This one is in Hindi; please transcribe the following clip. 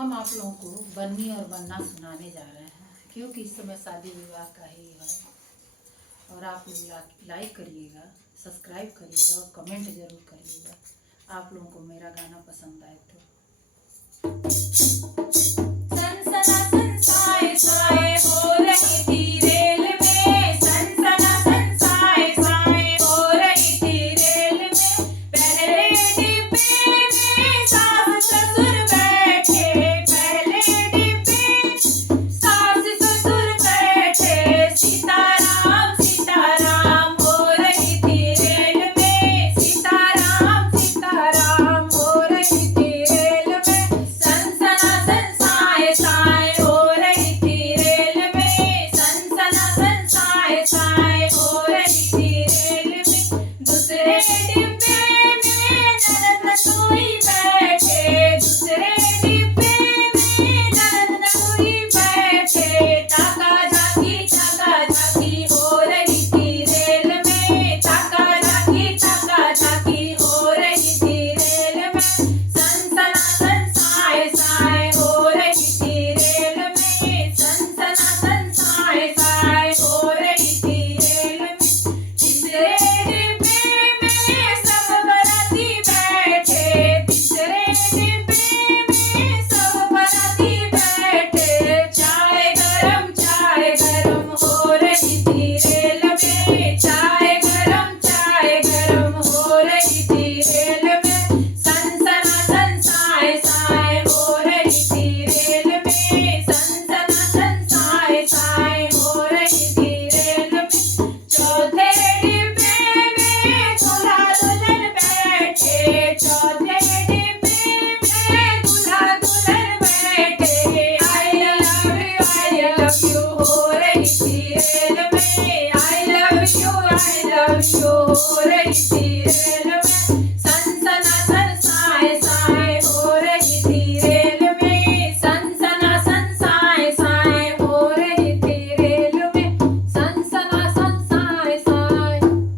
हम आप लोगों को बन्नी और बन्ना सुनाने जा रहे हैं, क्योंकि इस समय शादी विवाह का ही है। और आप लोग लाइक करिएगा, सब्सक्राइब करिएगा और कमेंट जरूर करिएगा आप लोगों को मेरा गाना पसंद आए तो। I love you,